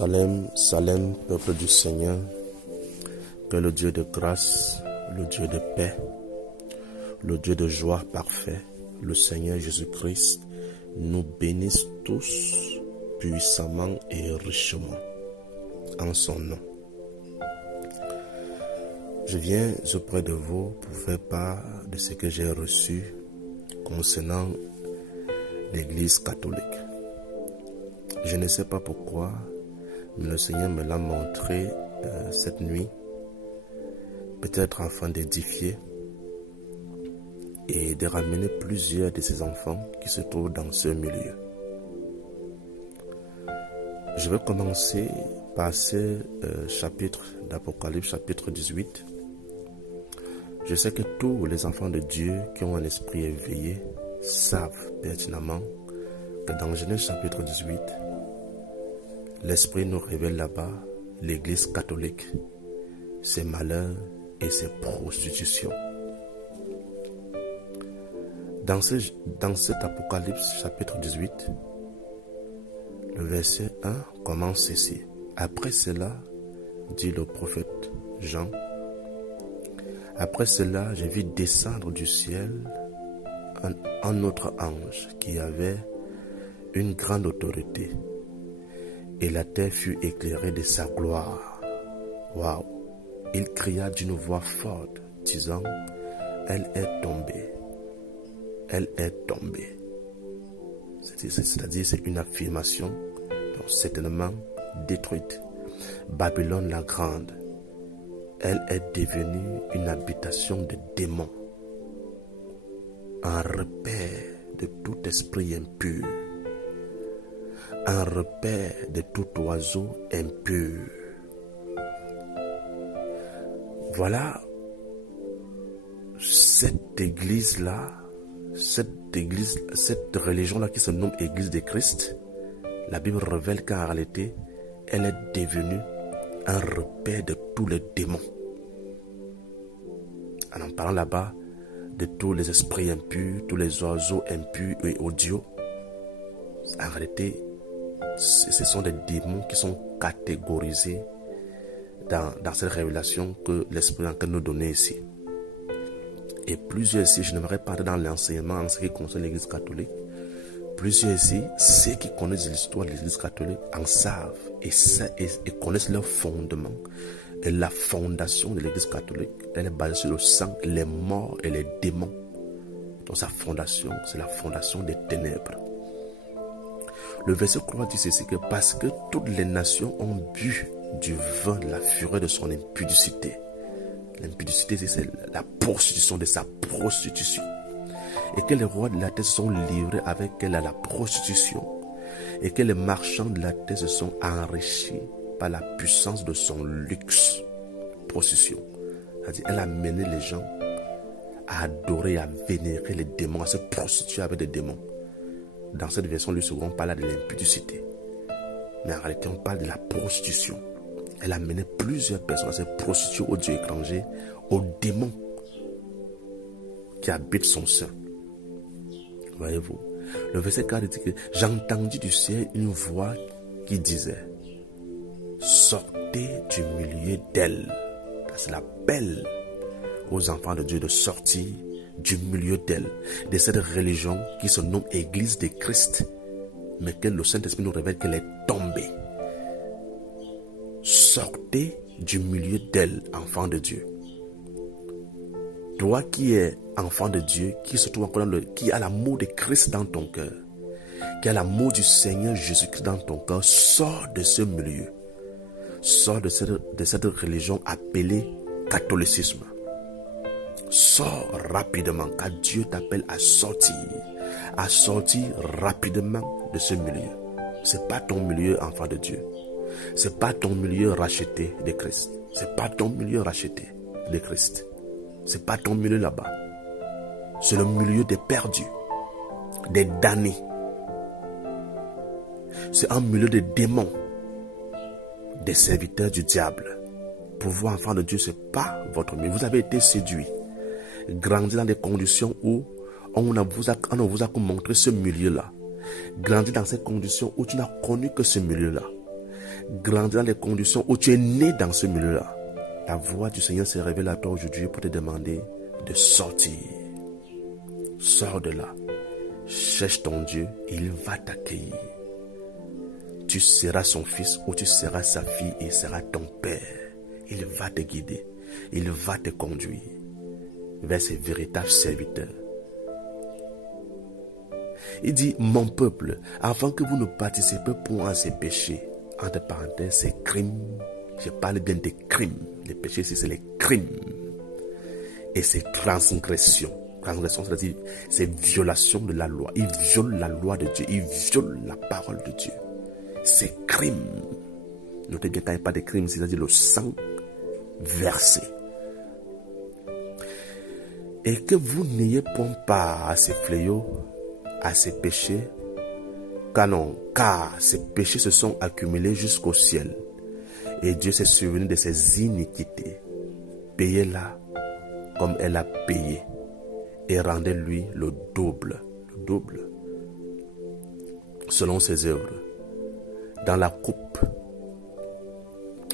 Salem, Salem, peuple du Seigneur, que le Dieu de grâce, le Dieu de paix, le Dieu de joie parfait, le Seigneur Jésus-Christ, nous bénisse tous puissamment et richement en son nom. Je viens auprès de vous pour faire part de ce que j'ai reçu concernant l'Église catholique. Je ne sais pas pourquoi, mais le Seigneur me l'a montré cette nuit, peut-être afin d'édifier et de ramener plusieurs de ses enfants qui se trouvent dans ce milieu. Je vais commencer par ce chapitre d'Apocalypse, chapitre 18. Je sais que tous les enfants de Dieu qui ont un esprit éveillé savent pertinemment que dans Genèse chapitre 18, l'Esprit nous révèle là-bas l'Église catholique, ses malheurs et ses prostitutions. Dans cet Apocalypse chapitre 18, le verset 1 commence ceci. Après cela, dit le prophète Jean, après cela, j'ai vu descendre du ciel un autre ange qui avait une grande autorité, et la terre fut éclairée de sa gloire. Waouh! Il cria d'une voix forte, disant, elle est tombée. Elle est tombée. C'est-à-dire, c'est une affirmation, donc certainement détruite. Babylone la grande, elle est devenue une habitation de démons, un repère de tout esprit impur, un repère de tout oiseau impur. Voilà cette église-là, cette religion-là qui se nomme Église de Christ. La Bible révèle qu'en réalité, elle est devenue un repère de tous les démons. En parlant là-bas de tous les esprits impurs, tous les oiseaux impurs et odieux, en réalité, ce sont des démons qui sont catégorisés dans cette révélation que l'Esprit en train de nous donner ici. Et plusieurs ici, je n'aimerais pas entrer dans l'enseignement en ce qui concerne l'Église catholique. Plusieurs ici, ceux qui connaissent l'histoire de l'Église catholique en savent et connaissent leur fondement. Et la fondation de l'Église catholique, elle est basée sur le sang, les morts et les démons. Donc sa fondation, c'est la fondation des ténèbres. Le verset 3 dit ceci, que parce que toutes les nations ont bu du vin de la fureur de son impudicité. L'impudicité, c'est la prostitution de sa prostitution. Et que les rois de la terre se sont livrés avec elle à la prostitution. Et que les marchands de la terre se sont enrichis par la puissance de son luxe. Prostitution. C'est-à-dire, elle a mené les gens à adorer, à vénérer les démons, à se prostituer avec des démons. Dans cette version, le second parle de l'impudicité. Mais en réalité, on parle de la prostitution. Elle a mené plusieurs personnes à se prostituer aux dieux étrangers, aux démons qui habitent son sein. Voyez-vous, le verset 4 dit que j'entendis du ciel une voix qui disait, sortez du milieu d'elle. C'est l'appel aux enfants de Dieu de sortir du milieu d'elle, de cette religion qui se nomme Église de Christ, mais que le Saint-Esprit nous révèle qu'elle est tombée. Sortez du milieu d'elle, enfant de Dieu. Toi qui es enfant de Dieu, qui se trouve encore qui a l'amour de Christ dans ton cœur, qui a l'amour du Seigneur Jésus-Christ dans ton cœur, sors de ce milieu. Sors de cette religion appelée catholicisme. Sors rapidement, car Dieu t'appelle à sortir rapidement de ce milieu. C'est pas ton milieu, enfant de Dieu. C'est pas ton milieu racheté de Christ. C'est pas ton milieu racheté de Christ. C'est pas ton milieu là-bas. C'est le milieu des perdus, des damnés. C'est un milieu de démons, des serviteurs du diable. Pour vous, enfants de Dieu, c'est pas votre milieu. Vous avez été séduits, grandi dans des conditions où on ne vous a que montré ce milieu-là. Grandi dans ces conditions où tu n'as connu que ce milieu-là. grandi dans les conditions où tu es né dans ce milieu-là, la voix du Seigneur se révèle à toi aujourd'hui pour te demander de sortir. Sors de là. Cherche ton Dieu et il va t'accueillir. Tu seras son fils ou tu seras sa fille et il sera ton père. Il va te guider. Il va te conduire vers ses véritables serviteurs. Il dit, mon peuple, avant que vous ne participez point à ces péchés, entre parenthèses, ces crimes, je parle bien des crimes. Les péchés, c'est les crimes. Et ces transgressions. Transgression, c'est-à-dire, c'est violation de la loi. Il viole la loi de Dieu. Il viole la parole de Dieu. Ces crimes. Notez bien quand il n'y a pas de crimes, c'est-à-dire le sang versé. Et que vous n'ayez point part à ces fléaux, à ces péchés, car ces péchés se sont accumulés jusqu'au ciel. Et Dieu s'est souvenu de ses iniquités. Payez-la comme elle a payé. Et rendez-lui le double, selon ses œuvres. Dans la coupe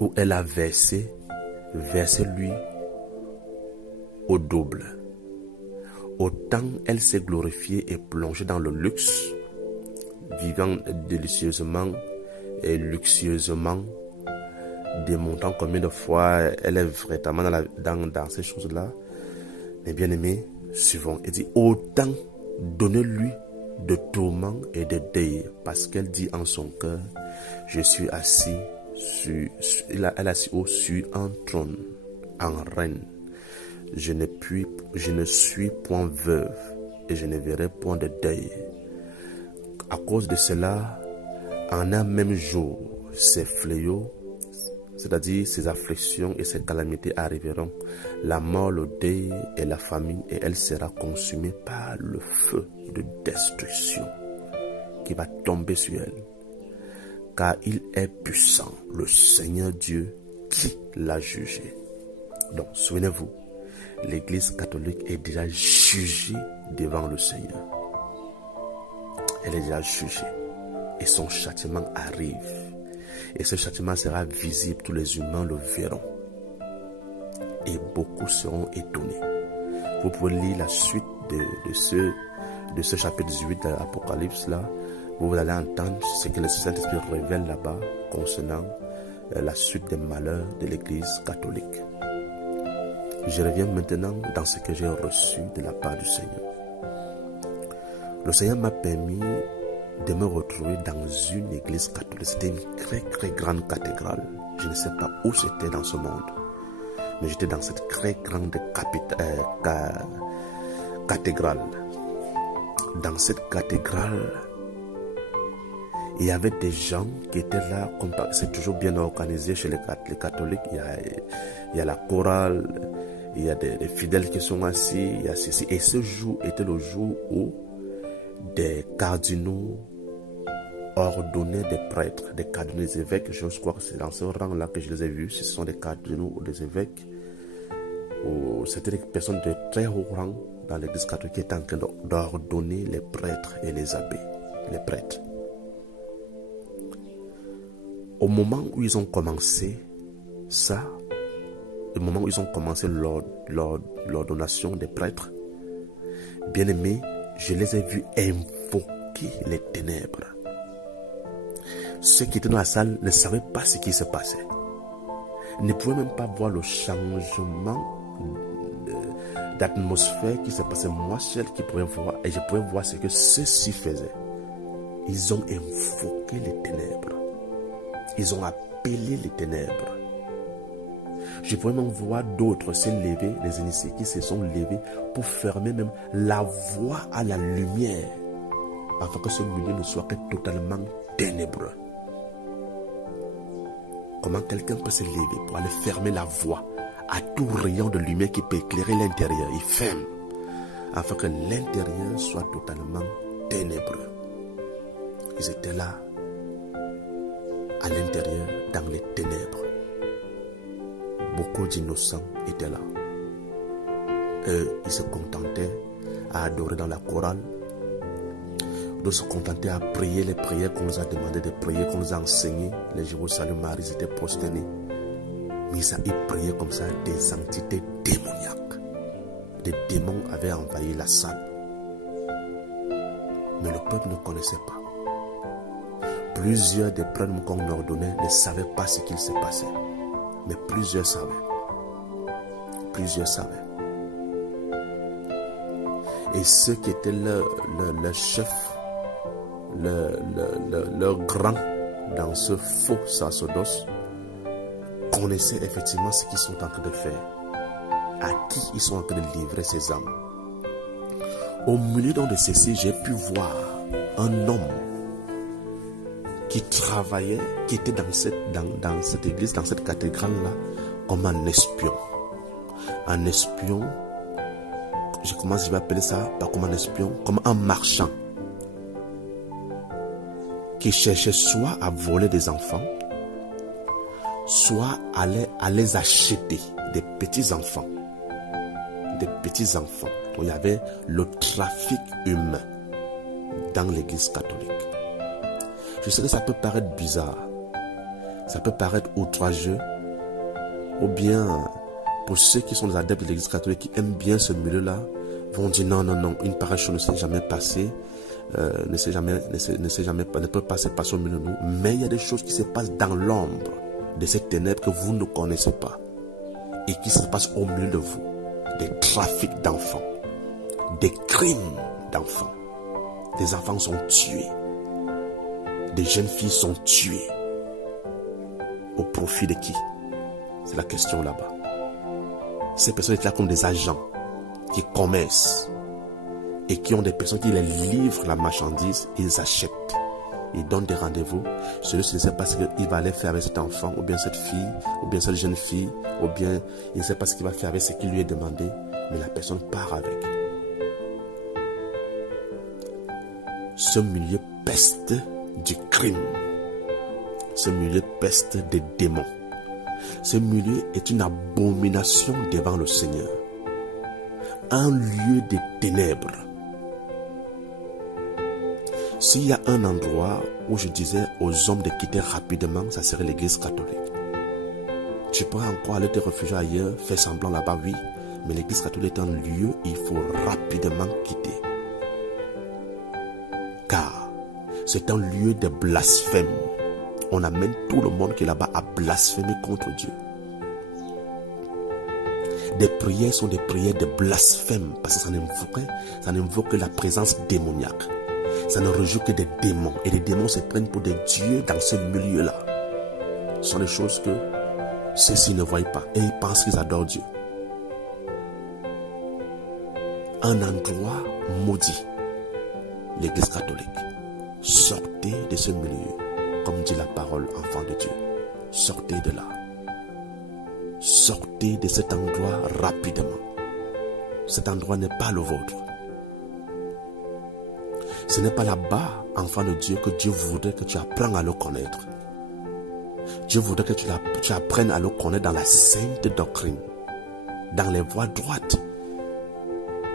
où elle a versé, versez-lui au double. Autant elle s'est glorifiée et plongée dans le luxe, vivant délicieusement et luxueusement, démontrant combien de fois elle est vraiment dans ces choses-là. Les bien-aimés, suivant, elle dit, autant donnez-lui de tourments et de deuil, parce qu'elle dit en son cœur, je suis assis elle est assise au-dessus en trône, en reine. Je ne suis point veuve et je ne verrai point de deuil. À cause de cela, en un même jour, ces fléaux, c'est-à-dire ces afflictions et ces calamités arriveront, la mort, le deuil et la famine, et elle sera consumée par le feu de destruction qui va tomber sur elle. Car il est puissant, le Seigneur Dieu qui l'a jugé. Donc, souvenez-vous, l'Église catholique est déjà jugée devant le Seigneur. Elle est déjà jugée et son châtiment arrive. Et ce châtiment sera visible, tous les humains le verront. Et beaucoup seront étonnés. Vous pouvez lire la suite de ce chapitre 18 de l'Apocalypse là. Vous allez entendre ce que le Saint-Esprit révèle là-bas concernant la suite des malheurs de l'Église catholique. Je reviens maintenant dans ce que j'ai reçu de la part du Seigneur. Le Seigneur m'a permis de me retrouver dans une église catholique. C'était une très très grande cathédrale. Je ne sais pas où c'était dans ce monde, mais j'étais dans cette très grande cathédrale. Dans cette cathédrale, il y avait des gens qui étaient là, c'est toujours bien organisé chez les catholiques. Il y a la chorale, il y a des fidèles qui sont assis, il y a ceci. Et ce jour était le jour où des cardinaux ordonnaient des prêtres, des cardinaux, des évêques. Je crois que c'est dans ce rang-là que je les ai vus. Ce sont des cardinaux ou des évêques. C'était des personnes de très haut rang dans l'église catholique qui étaient en train d'ordonner les prêtres et les abbés, les prêtres. Au moment où ils ont commencé ça, au moment où ils ont commencé l'ordonnation des prêtres, bien aimés, je les ai vus invoquer les ténèbres. Ceux qui étaient dans la salle ne savaient pas ce qui se passait. Ils ne pouvaient même pas voir le changement d'atmosphère qui se passait. Moi seul qui pouvais voir, et je pouvais voir ce que ceux-ci faisaient. Ils ont invoqué les ténèbres. Ils ont appelé les ténèbres. Je pouvais même voir d'autres se lever, les initiés qui se sont levés pour fermer même la voie à la lumière, afin que ce milieu ne soit que totalement ténébreux. Comment quelqu'un peut se lever pour aller fermer la voie à tout rayon de lumière qui peut éclairer l'intérieur? Il ferme, afin que l'intérieur soit totalement ténébreux. Ils étaient là, à l'intérieur, dans les ténèbres. Beaucoup d'innocents étaient là. Eux, ils se contentaient à adorer dans la chorale de se contenter à prier les prières qu'on nous a demandé de prier, qu'on nous a enseigné. Les Jérusalem Marie, ils étaient prosternés. Mais ils priaient comme ça des entités démoniaques. Des démons avaient envahi la salle. Mais le peuple ne connaissait pas. Plusieurs des prêtres qu'on ordonnait ne savaient pas ce qu'il se passait. Mais plusieurs savaient. Plusieurs savaient. Et ceux qui étaient le chef, le grand dans ce faux sacerdoce, connaissaient effectivement ce qu'ils sont en train de faire. À qui ils sont en train de livrer ces âmes. Au milieu de ceci, j'ai pu voir un homme qui travaillait, qui était dans cette église, dans cette cathédrale-là, comme un espion. Un espion, je vais appeler ça, pas comme un espion, comme un marchand, qui cherchait soit à voler des enfants, soit à les acheter, des petits enfants. Des petits enfants. Donc il y avait le trafic humain dans l'église catholique. Je sais que ça peut paraître bizarre, ça peut paraître outrageux, ou bien pour ceux qui sont des adeptes de l'église catholique qui aiment bien ce milieu-là, vont dire non, une pareille chose ne s'est jamais passée, ne peut passer par ce milieu de nous. Mais il y a des choses qui se passent dans l'ombre de ces ténèbres que vous ne connaissez pas et qui se passent au milieu de vous. Des trafics d'enfants, des crimes d'enfants. Des enfants sont tués. Des jeunes filles sont tuées. Au profit de qui? C'est la question là-bas. Ces personnes étaient là comme des agents qui commercent et qui ont des personnes qui les livrent la marchandise et ils achètent. Ils donnent des rendez-vous. Celui-ci ne sait pas ce qu'il va aller faire avec cet enfant, ou bien cette fille, ou bien cette jeune fille, ou bien il ne sait pas ce qu'il va faire avec ce qui lui est demandé, mais la personne part avec. Ce milieu peste du crime. Ce milieu peste des démons. Ce milieu est une abomination devant le Seigneur. Un lieu de ténèbres. S'il y a un endroit où je disais aux hommes de quitter rapidement, ça serait l'église catholique. Tu pourrais encore aller te réfugier ailleurs, faire semblant là-bas, oui, mais l'église catholique est un lieu, il faut rapidement quitter. Car c'est un lieu de blasphème. On amène tout le monde qui est là-bas à blasphémer contre Dieu. Des prières sont des prières de blasphème parce que ça n'invoque que la présence démoniaque. Ça ne rejoue que des démons. Et les démons se prennent pour des dieux dans ce milieu-là. Ce sont des choses que ceux-ci ne voient pas. Et ils pensent qu'ils adorent Dieu. Un endroit maudit. L'église catholique. Sortez de ce milieu. Comme dit la parole, enfant de Dieu. Sortez de là. Sortez de cet endroit rapidement. Cet endroit n'est pas le vôtre. Ce n'est pas là-bas, enfant de Dieu, que Dieu voudrait que tu apprennes à le connaître. Dieu voudrait que tu apprennes à le connaître dans la sainte doctrine, dans les voies droites,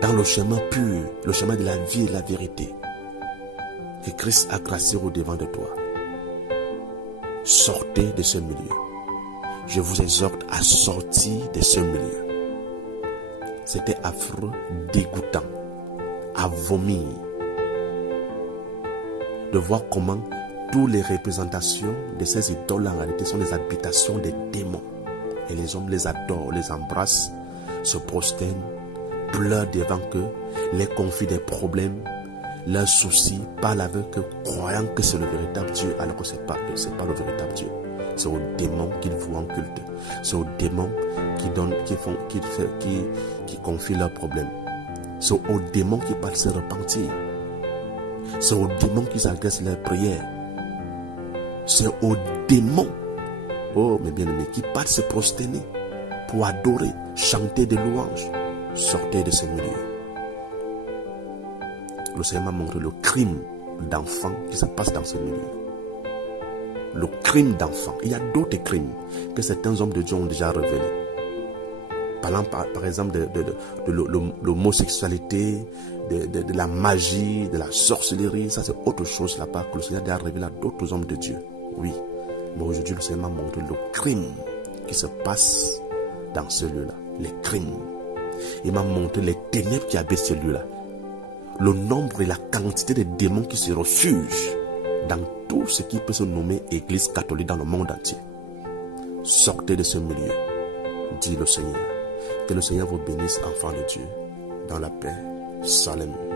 dans le chemin pur, le chemin de la vie et de la vérité, que Christ a tracé au devant de toi. Sortez de ce milieu. Je vous exhorte à sortir de ce milieu. C'était affreux, dégoûtant, à vomir. De voir comment toutes les représentations de ces idoles en réalité sont des habitations des démons. Et les hommes les adorent, les embrassent, se prosternent, pleurent devant eux, les confient des problèmes, leurs soucis, parlent avec eux, croyant que c'est le véritable Dieu, alors que ce n'est pas le véritable Dieu. C'est aux démons qu'ils vouent en culte. C'est aux démons qui confient leurs problèmes. C'est aux démons qui parlent se repentir. C'est aux démons qui agressent leurs prières. C'est aux démons, oh mes bien-aimés, qui partent se prosterner pour adorer, chanter des louanges. Sortez de ce milieu. Le Seigneur m'a montré le crime d'enfants qui se passe dans ce milieu. Le crime d'enfants. Il y a d'autres crimes que certains hommes de Dieu ont déjà révélés. Parlant par exemple de l'homosexualité, de la magie, de la sorcellerie. Ça, c'est autre chose là-bas que le Seigneur a révélé à d'autres hommes de Dieu. Oui. Mais aujourd'hui, le Seigneur m'a montré le crime qui se passe dans ce lieu-là. Les crimes. Il m'a montré les ténèbres qui habitent ce lieu-là. Le nombre et la quantité de démons qui se refugient dans tout ce qui peut se nommer Église catholique dans le monde entier. Sortez de ce milieu, dit le Seigneur. Que le Seigneur vous bénisse, enfants de Dieu, dans la paix. Salam.